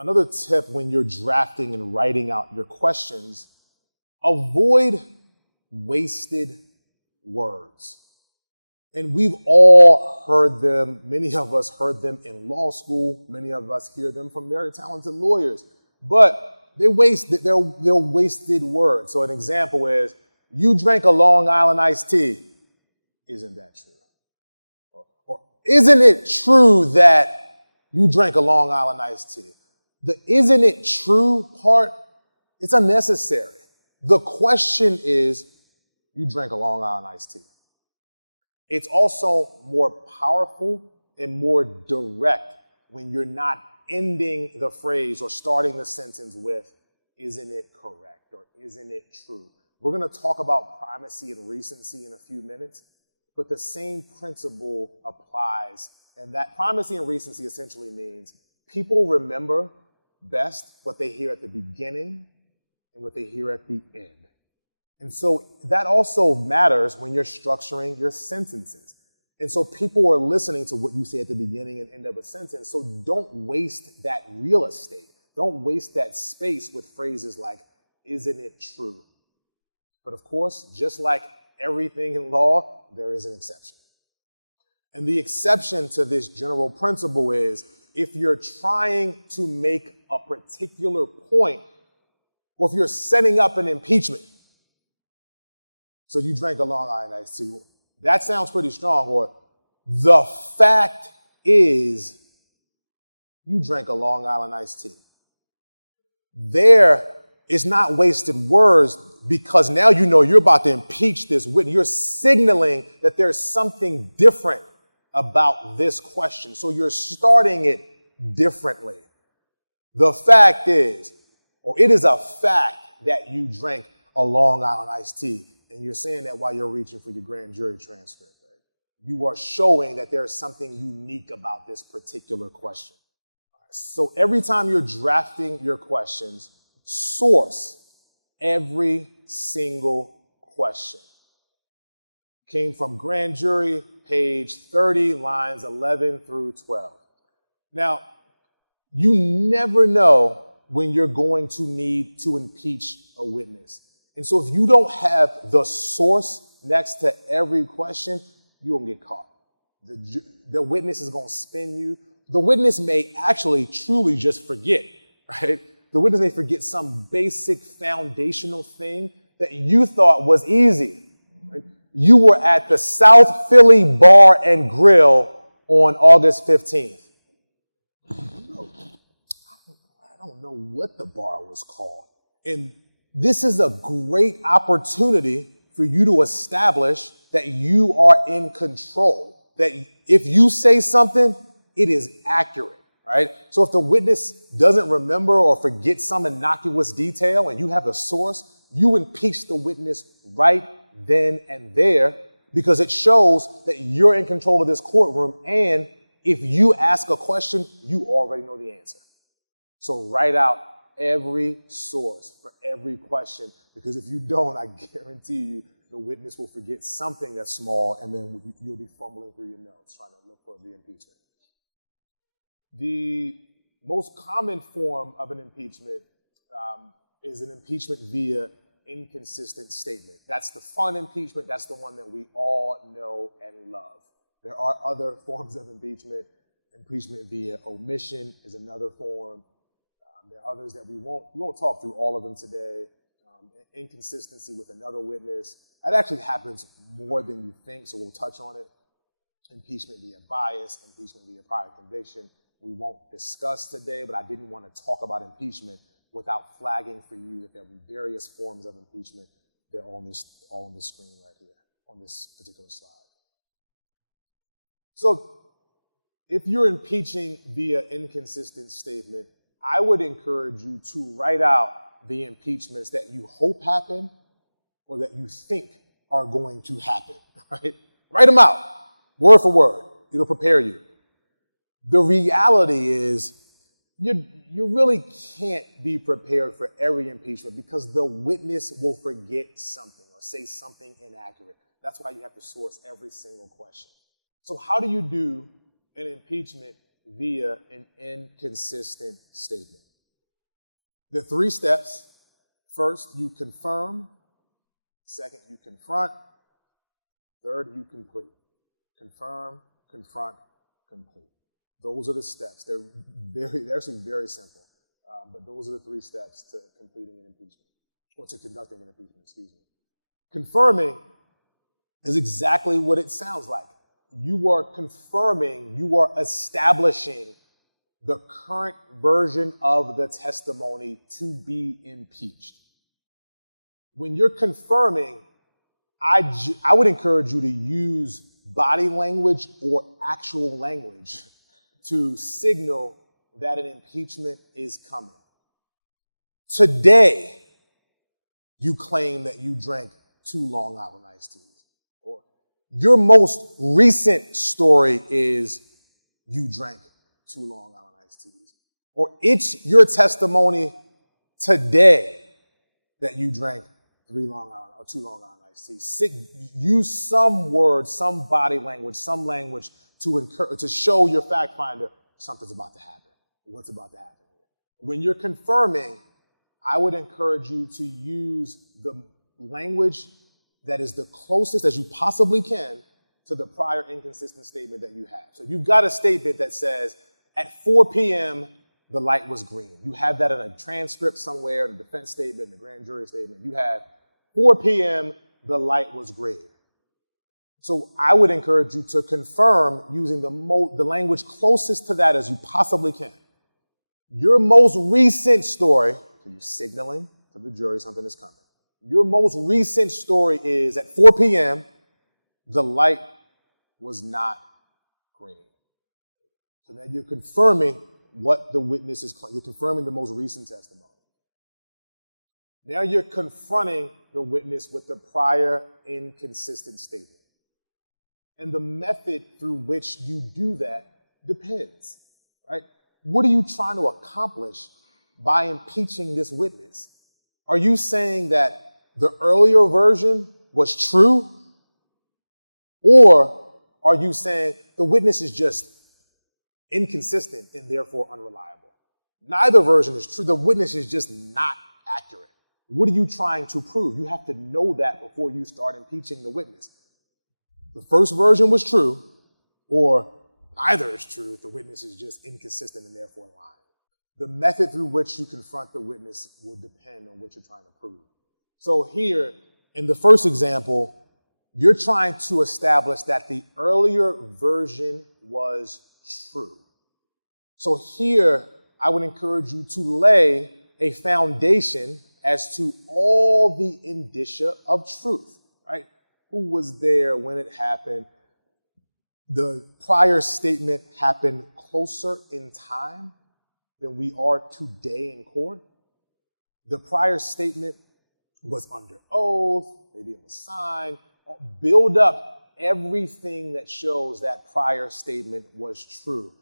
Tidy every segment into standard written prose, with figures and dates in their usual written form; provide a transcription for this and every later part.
Another tip when you're drafting and writing out your questions, avoid wasted words. And we've all heard them. Many of us heard them in law school. Many of us hear them from very talented lawyers. But they're wasted words. So an example is, you drank a Long Island iced tea. Isn't that true? Or isn't it true that you drank a Long Island iced tea? The isn't it true part, it's unnecessary. The question is, you drank a Long Island iced tea. It's also more powerful and more direct when you're not ending the phrase or starting the sentence with, isn't it correct or isn't it true? We're going to talk about primacy and recency in a few minutes, but the same principle applies. And that primacy and recency essentially means people remember best what they hear at the beginning and what they hear at the end. And so that also matters when you're structuring your sentences. And so people are listening to what you say at the beginning and end of a sentence. So don't waste that real estate. Don't waste that space with phrases like, isn't it true? But of course, just like everything in law, there is an exception. And the exception to this general principle is, if you're trying to make a particular point, or if you're setting up an impeachment, so you drank a Long Island iced tea, that sounds pretty strong, or the fact is you drank a Long Island iced tea. There is not wasted words, because now you know you're about to impeach this witness. You're signaling that there's something different about this question. So you're starting it differently. The fact is, or it is a fact that you drank a Long Island iced tea, and you're saying that while you're reaching for your grand jury transcript. Right? You are showing that there's something unique about this particular question. So every time you're drafting your questions, source every single question. Came from grand jury, page 30, lines 11 through 12. Now, you never know when you're going to need to impeach a witness. And so if you don't have the source next to every question, you won't get caught. The witness is going to spin you. The witness may actually truly just forget, right? The witness may forget some basic foundational thing that you thought was easy. Right? You were at the South Philly Bar and Grill on August 15th. I don't know what the bar was called. And this is a great opportunity for you to establish that you are in control, that if you say something, it is accurate, right? So if the witness doesn't remember or forget some innocuous detail and you have the source, you impeach the witness right then and there, because it shows that you're in control of this courtroom, and if you ask a question, you already know the answer. So write out every source for every question, because if you don't, I guarantee you the witness will forget something that's small, and then you'll be fumbling through your notes trying to look for the impeachment. The most common form of an impeachment is an impeachment via inconsistent statement. That's the fun impeachment. That's the one that we all know and love. There are other forms of impeachment. Impeachment via omission is another form. There are others that we won't talk through all of them today. Inconsistency with another witness. That actually happens more than you think, so we'll touch on it. Impeachment via bias, impeachment via prior conviction. We won't discuss today, but I didn't want to talk about impeachment without flagging for you that there are various forms of impeachment. They're all on this screen right here, on this particular slide. So if you're impeaching via inconsistent statement, I would encourage you to write out the impeachments that you hope happen or that you think are going to happen, right? Write them out, word for word. It'll prepare you. The reality is you really can't be prepared for every impeachment, because the witness will forget something or say something inaccurate. That's why you have to source every single question. So how do you do an impeachment via an inconsistent statement? The 3 steps. First, you confirm. Second, you confront. Third, you complete. Confirm, confront, complete. Those are the steps. They're actually very simple. But those are the 3 steps to completing an impeachment, or to conducting an impeachment, excuse me. Confirming is exactly what it sounds like. You are confirming, you are establishing the current version of the testimony to be impeached. When you're confirming, I would encourage you to use body language or actual language to signal that an impeachment is coming. Today, you claim that you drank 2 Long Island iced teas. Or your most recent story is you drank 2 Long Island iced teas. Or it's your testimony today that you drank 3 Long Island or 2 Long Island iced teas. Use some words, some body language, some language to show your fact finder something's about to happen. What's about to happen here? When you're confirming, I would encourage you to use the language that is the closest as you possibly can to the prior inconsistent statement that you have. So you've got a statement that says, at 4 p.m., the light was green. You have that in a transcript somewhere, in a defense statement, in a grand jury statement. You have 4 p.m., the light was green. So I would encourage you to confirm using the language closest to that as you possibly can. Your most recent story, so you're signaling to the jury something is coming. Your most recent story is at 4 p.m., the light was not green. So now you're confirming what the witness is claiming. You're confirming the most recent testimony. Now you're confronting the witness with the prior inconsistent statement. And the method through which you do that depends, right? What are you trying to accomplish by impeaching this witness? Are you saying that the earlier version was true? Or are you saying the witness is just inconsistent and therefore unreliable? Neither version is true. The witness is just not accurate. What are you trying to prove? You have to know that before you start impeaching the witness. The first version was true, or neither is true if the witness is just inconsistent and therefore lying. The method through which you confront the witness will depend on what you're trying to prove. So here, in the first example, you're trying to establish that the earlier version was true. So here, I would encourage you to lay a foundation as to all the indicia of truth, right? Who was there when it happened? The prior statement happened closer in time than we are today in court. The prior statement was under oath, maybe it was signed. Build up everything that shows that prior statement was true.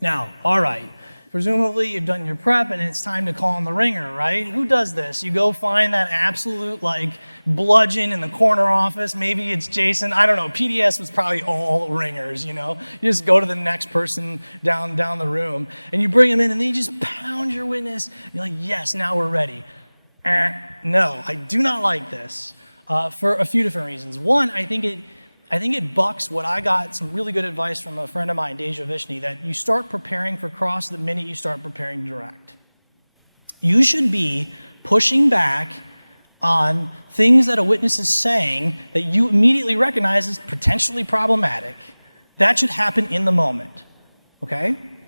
Now, all right, presumably you've done your prep and it's time to call in the ringer, right? Who does this? You go find that absolute, bludgeon in the corner office. Maybe it's Jason. I don't know. PDS was probably all ringers, You just go to the next person down the room and you bring them in and they just pound your witness. You're like, yes, now we're ready. No, I do not like this for a few different reasons. One, I think it bucks what I got some really good advice from a friend of mine, Deja Vishny, that you start preparing for cross the minute you start preparing direct. You should be pushing back on things that a witness is saying that you immediately recognize as potentially problematic. That should happen in the moment, okay?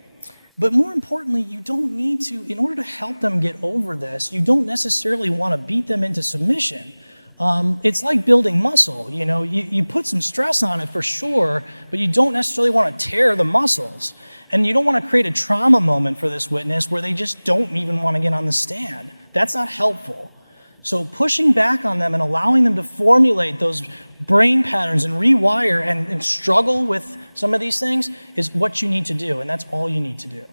But more importantly, you don't need to, in order to help them get over this, you don't necessarily want to beat them into submission. It's like building muscle, you put some stress on it for sure, but you don't necessarily want to tear the muscles. And you don't want to create a trauma moment for this witness where they just don't even want to get on the stand. That's not helpful. So pushing back on them and allowing them to formulate those brain patterns and rewire and struggle with some of these things is what you need to do, and that's all you need to do.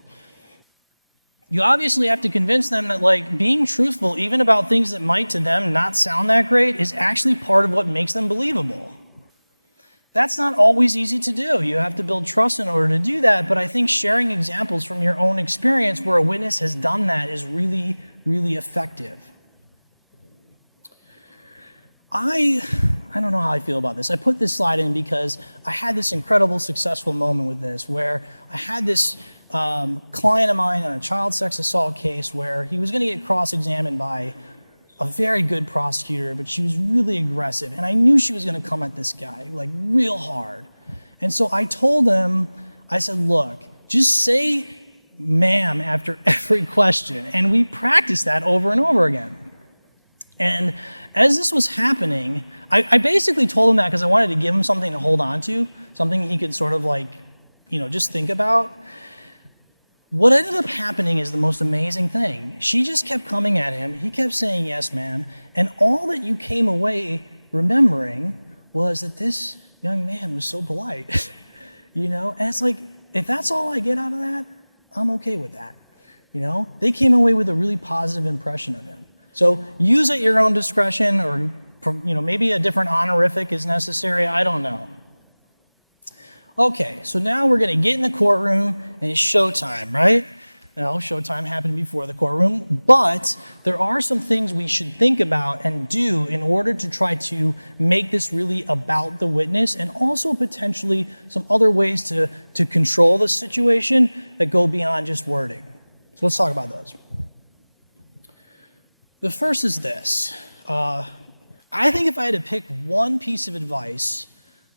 You obviously have to convince them that being truthful, even about things that might to them not sound that great, is actually part of what makes them believable. That's not always easy to do. You have to build trust in order to do that, but I think sharing examples from your own experience where a witness has done that is really, really effective. I don't know how I feel about this. I put this slide in because I had this incredible successful moment with this where I had this client of mine on a child sex assault case where he was going to get cross-examined by a very good prosecutor, but she was really aggressive. And I knew she was going to come at this guy, like real hard. And so I told him, I said, look, just say ma'am after every question. And we practiced that over and over again. And as this was happening, I basically told him that because I wanted to give him something to hold on to, something he could sort of like, just think about. What ended up happening is the most amazing thing. She just kept coming at him. He kept saying, yes, ma'am. And all that you came away remembering was that this young man was so polite, And it's like, if that's all I get out of that, I'm okay with that. They came away with a really positive impression of him. So use at your own discretion, or maybe a different honorific is necessary. I don't know. Okay, so now we're going to get in the courtroom, and it's showtime, right? No, showtime happened before the courtroom, but there are some things we should think about and do in order to try to make this really about the witness, and also potentially some other ways to control the situation that go beyond just wording. So let's talk about those. The first is this. I think if I had to pick one piece of advice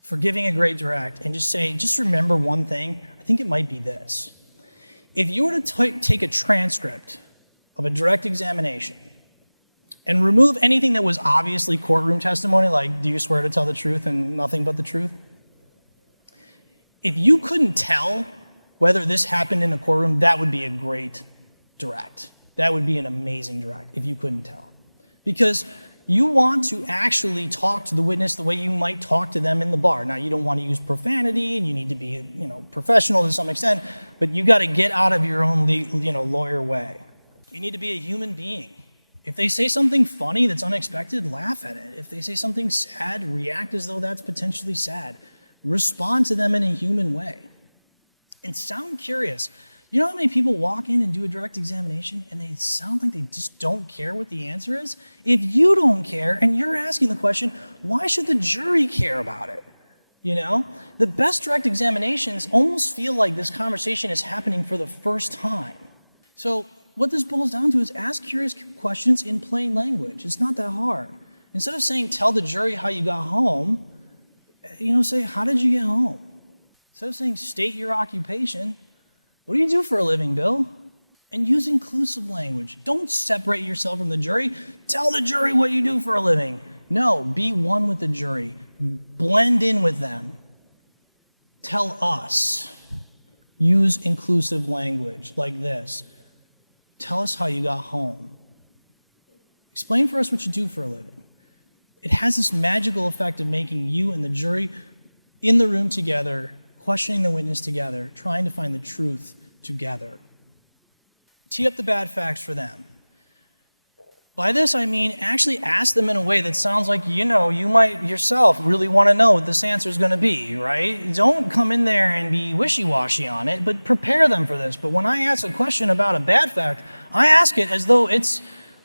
for giving a great direct and just remember one thing, I think it might be this. If you were to take a transcript of a direct examination and remove anything that was obviously courtroom testimony, like do you swear to tell the truth and nothing but the truth? If you couldn't tell whether this happened in a courtroom, that would be a great direct. That would be an amazing direct if you couldn't tell. Because you want to actually talk to the witness the way you might talk to them in the bar. Now, you don't want to use profanity, and you need to be, professional to some extent, but you got to get out of your own, lawyer way. You need to be a human being. If they say something funny that's unexpected, laugh at it. If they say something sad, react as though that's potentially sad. Respond to them in a human way. And sound curious. You know how many people walk in and do a direct examination and they sound like they just don't care what the answer is? If you don't care and you're asking the question, why should the jury care about it? The best direct examinations almost feel like this conversation is happening for the first time. So what this boils down to is ask curious questions in plain language. It's not that hard. Instead of saying, tell the jury how you got home, say, how did you get home? Instead of saying, state your occupation, what do you do for a living, Bill? And use inclusive language. Don't separate yourself from the jury. Tell the jury what you do for a living. No, be one with the jury. Blend in with them. Tell us. Use inclusive language like this. Tell us how you got home. Explain for us what you do for a living. It has this magical effect of making you and the jury in the room together, questioning the witness together, trying to find the truth together. Tee up the bad facts for them. By this I mean actually ask them in a way that sounds like you might yourself really want to know what this answer is going to be, right? Don't come in there and be wishy-washy on it, but prepare them for this. But when I ask a question about a bad fact, I ask it as though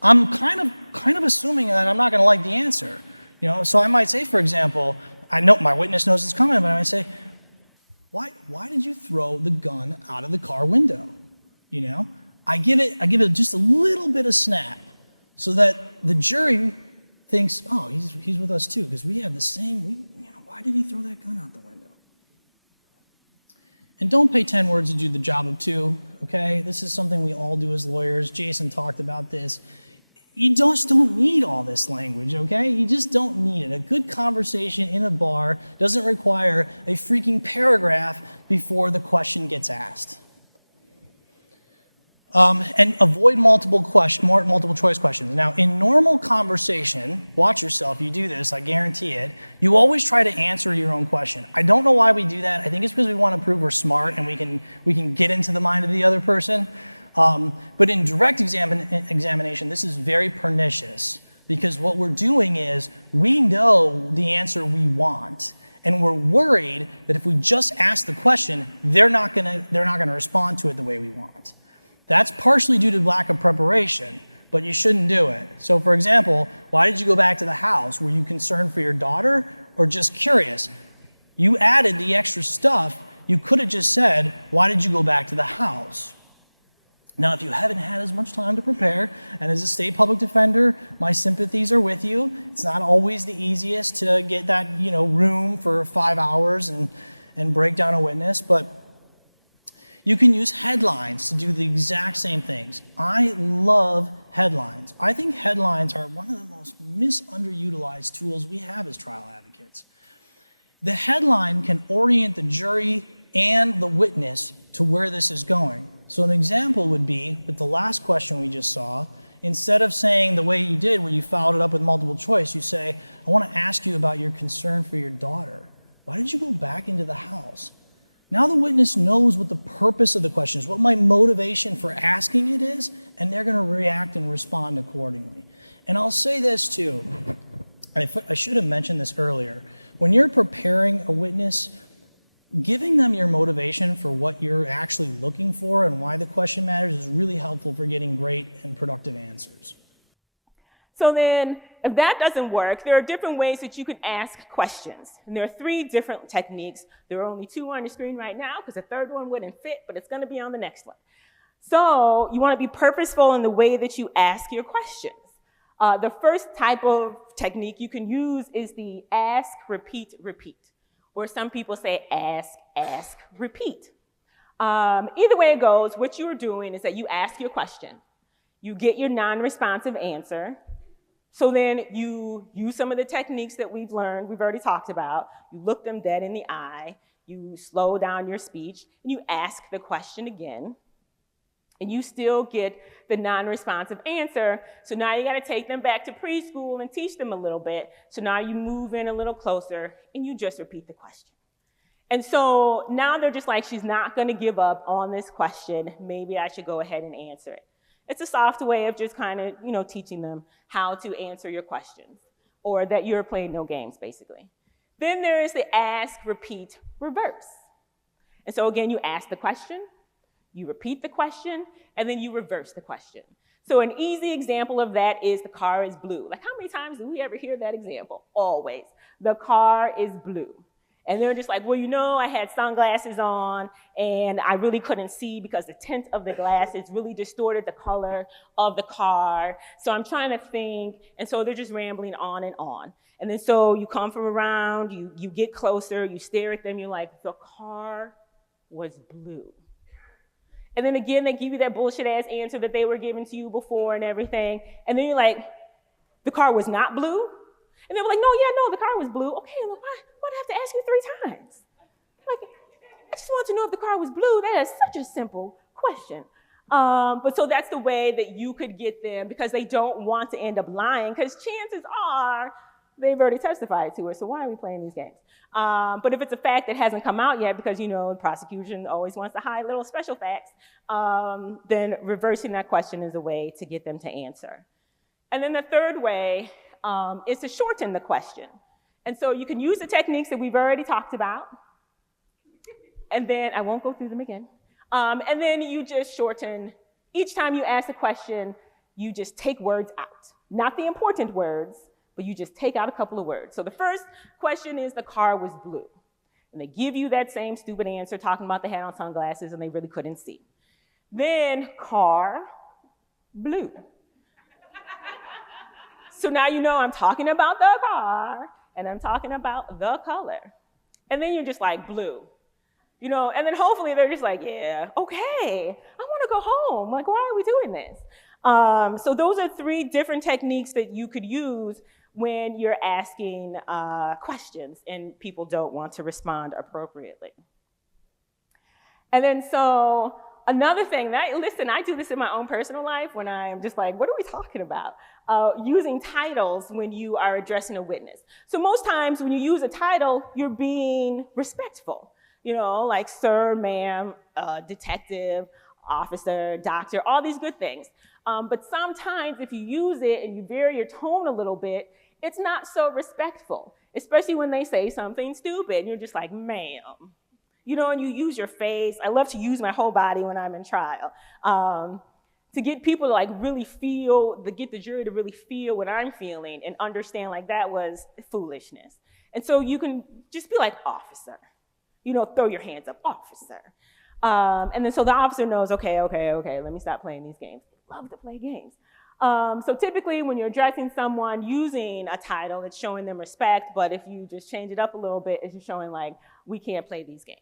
I'm kind of assuming that I'm not going to like the answer. So I might say, for example, I know my witness knows it's coming, but I might say, Why did you throw the gun out of the car window? I give it just a little bit of snap so that the jury thinks, oh, he's with us too, because we have the same, why did he throw that gun out the window? And don't pay 10 words to do the job of 2, okay? This is something we all do as lawyers. Jason talked about this. You just don't need all this language, okay? You just don't need it. A good conversation in a bar doesn't require a freaking paragraph before the question gets asked. And avoid multiple choice questions. Now, in normal conversation, watch yourself, you do this, I guarantee it, you always try to answer your own question. I don't know why we do that. I think it's because we want to prove we're smart and we can get into the mind of the other person. But in direct examination, this is very pernicious because what we're doing is we know the answer we want, And we're worried that if we just ask the question, they're not gonna respond to it the way we want. That's partially due to lack of preparation, but you shouldn't do it. So for example, why did you go back to the house? Were you concerned for your daughter or just curious? You added the extra stuff. You could have just said, why did you go back to the house? Now, if you haven't had as much time to prepare, and as a state public defender, my sympathies are with you. It's not always the easiest to get that, room for 5 hours and break down a witness, but you can use headlines to do the exact same things. I love headlines. I think headlines are one of the most misunderutilized tools we have as trial advocates. The headline can orient the jury and the witness to where this is going. So an example would be, with the last question we just saw, instead of saying the way you did, where you followed it up with multiple choice, you say, I want to ask you about your concern for your daughter. Why did you go back into the house? Now the witness knows what the purpose of the question is, what my motivation for asking it is, and they're going to react and respond accordingly. And I'll say this too. I should have mentioned this earlier. When you're preparing a witness, giving them your motivation for what you're actually looking for and why the question matters is really helpful for getting great and productive answers. So then, if that doesn't work, there are different ways that you can ask questions. And there are 3 different techniques. There are only 2 on the screen right now because the third one wouldn't fit, but it's going to be on the next one. So you want to be purposeful in the way that you ask your questions. The first type of technique you can use is the ask, repeat, repeat. Or some people say ask, ask, repeat. Either way it goes, what you're doing is that you ask your question. You get your non-responsive answer. So then you use some of the techniques that we've already talked about. You look them dead in the eye. You slow down your speech. And you ask the question again. And you still get the non-responsive answer. So now you got to take them back to preschool and teach them a little bit. So now you move in a little closer and you just repeat the question. And so now they're just like, she's not going to give up on this question. Maybe I should go ahead and answer it. It's a soft way of just kind of, teaching them how to answer your questions, or that you're playing no games, basically. Then there is the ask, repeat, reverse. And so again, you ask the question, you repeat the question, and then you reverse the question. So an easy example of that is the car is blue. Like, how many times do we ever hear that example? Always. The car is blue. And they're just like, well, I had sunglasses on, and I really couldn't see because the tint of the glasses really distorted the color of the car. So I'm trying to think, and so they're just rambling on and on. And then so you come from around, you get closer, you stare at them, you're like, the car was blue. And then again, they give you that bullshit-ass answer that they were giving to you before and everything. And then you're like, the car was not blue? And they were like, no, the car was blue. Okay, well, why do I have to ask you 3 times? Like, I just want to know if the car was blue. That is such a simple question. But so that's the way that you could get them, because they don't want to end up lying, because chances are they've already testified to it, so why are we playing these games? But if it's a fact that hasn't come out yet, because, the prosecution always wants to hide little special facts, then reversing that question is a way to get them to answer. And then the third way is to shorten the question. And so you can use the techniques that we've already talked about, and then I won't go through them again. And then you just shorten. Each time you ask a question, you just take words out. Not the important words, but you just take out a couple of words. So the first question is the car was blue. And they give you that same stupid answer talking about they had on sunglasses and they really couldn't see. Then car, blue. So now I'm talking about the car and I'm talking about the color. And then you're just like, blue. And then hopefully they're just like, yeah, okay, I want to go home. Like, why are we doing this? So those are 3 different techniques that you could use when you're asking questions and people don't want to respond appropriately. And then so another thing, I do this in my own personal life when I'm just like, what are we talking about? Using titles when you are addressing a witness. So most times when you use a title, you're being respectful. Like sir, ma'am, detective, officer, doctor, all these good things. But sometimes if you use it and you vary your tone a little bit, it's not so respectful, especially when they say something stupid. And you're just like, ma'am. You know, and you use your face. I love to use my whole body when I'm in trial to get people to like really feel, to get the jury to really feel what I'm feeling and understand like that was foolishness. And so you can just be like, officer, you know, throw your hands up, officer. And then so the officer knows, okay, let me stop playing these games. I love to play games. So typically when you're addressing someone using a title, it's showing them respect, but if you just change it up a little bit, it's just showing like, we can't play these games.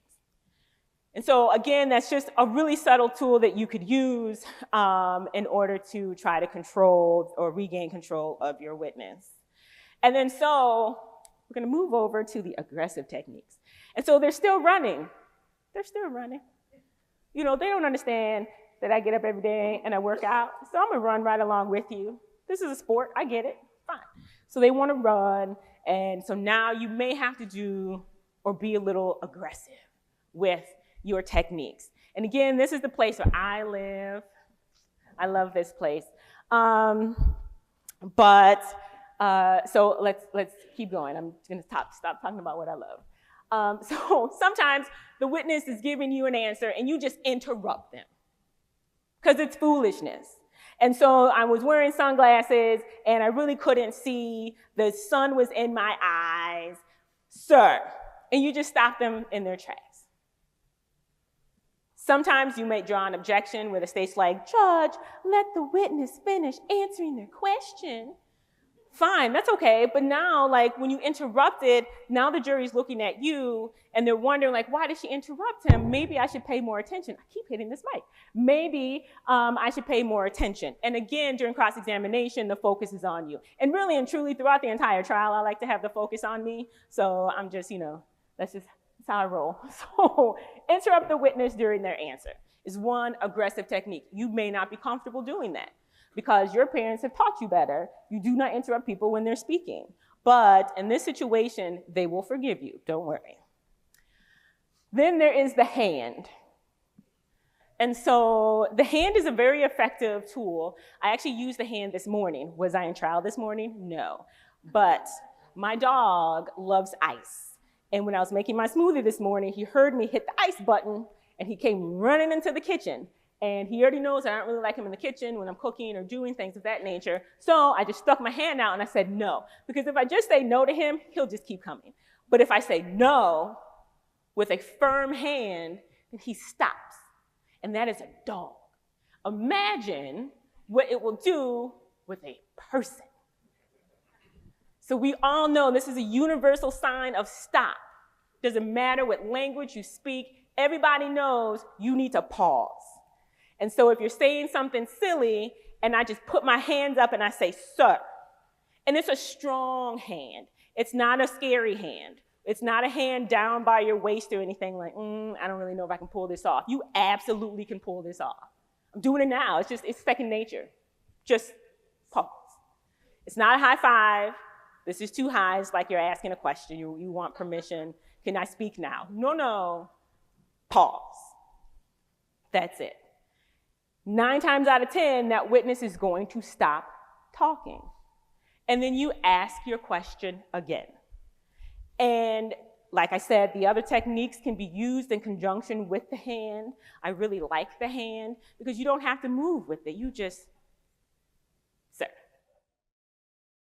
And so again, that's just a really subtle tool that you could use in order to try to control or regain control of your witness. And then so we're gonna move over to the aggressive techniques. And so they're still running. They're still running. You know, they don't understand that I get up every day and I work out, so I'm gonna run right along with you. This is a sport, I get it, fine. So they wanna run, and so now you may have to do or be a little aggressive with your techniques. And again, this is the place where I live. I love this place. So let's keep going. I'm gonna stop talking about what I love. So sometimes the witness is giving you an answer and you just interrupt them because it's foolishness. And so I was wearing sunglasses and I really couldn't see. The sun was in my eyes. Sir, and you just stop them in their tracks. Sometimes you may draw an objection where the state's like, Judge, let the witness finish answering their question. Fine, that's okay, but now, like, when you interrupted, now the jury's looking at you, and they're wondering, like, why did she interrupt him? Maybe I should pay more attention. I keep hitting this mic. Maybe I should pay more attention. And again, during cross-examination, the focus is on you. And really and truly, throughout the entire trial, I like to have the focus on me, so I'm just, you know, that's how I roll. So interrupt the witness during their answer is one aggressive technique. You may not be comfortable doing that because your parents have taught you better. You do not interrupt people when they're speaking. But in this situation, they will forgive you. Don't worry. Then there is the hand. And so the hand is a very effective tool. I actually used the hand this morning. Was I in trial this morning? No. But my dog loves ice. And when I was making my smoothie this morning, he heard me hit the ice button and he came running into the kitchen. And he already knows I don't really like him in the kitchen when I'm cooking or doing things of that nature. So I just stuck my hand out and I said no. Because if I just say no to him, he'll just keep coming. But if I say no with a firm hand, then he stops. And that is a dog. Imagine what it will do with a person. So we all know this is a universal sign of stop. Doesn't matter what language you speak, everybody knows you need to pause. And so if you're saying something silly and I just put my hands up and I say, sir, and it's a strong hand. It's not a scary hand. It's not a hand down by your waist or anything like, I don't really know if I can pull this off. You absolutely can pull this off. I'm doing it now. It's second nature. Just pause. It's not a high five. This is too high. It's like you're asking a question. You want permission. Can I speak now? No. Pause. That's it. 9 times out of 10, that witness is going to stop talking. And then you ask your question again. And like I said, the other techniques can be used in conjunction with the hand. I really like the hand because you don't have to move with it. You just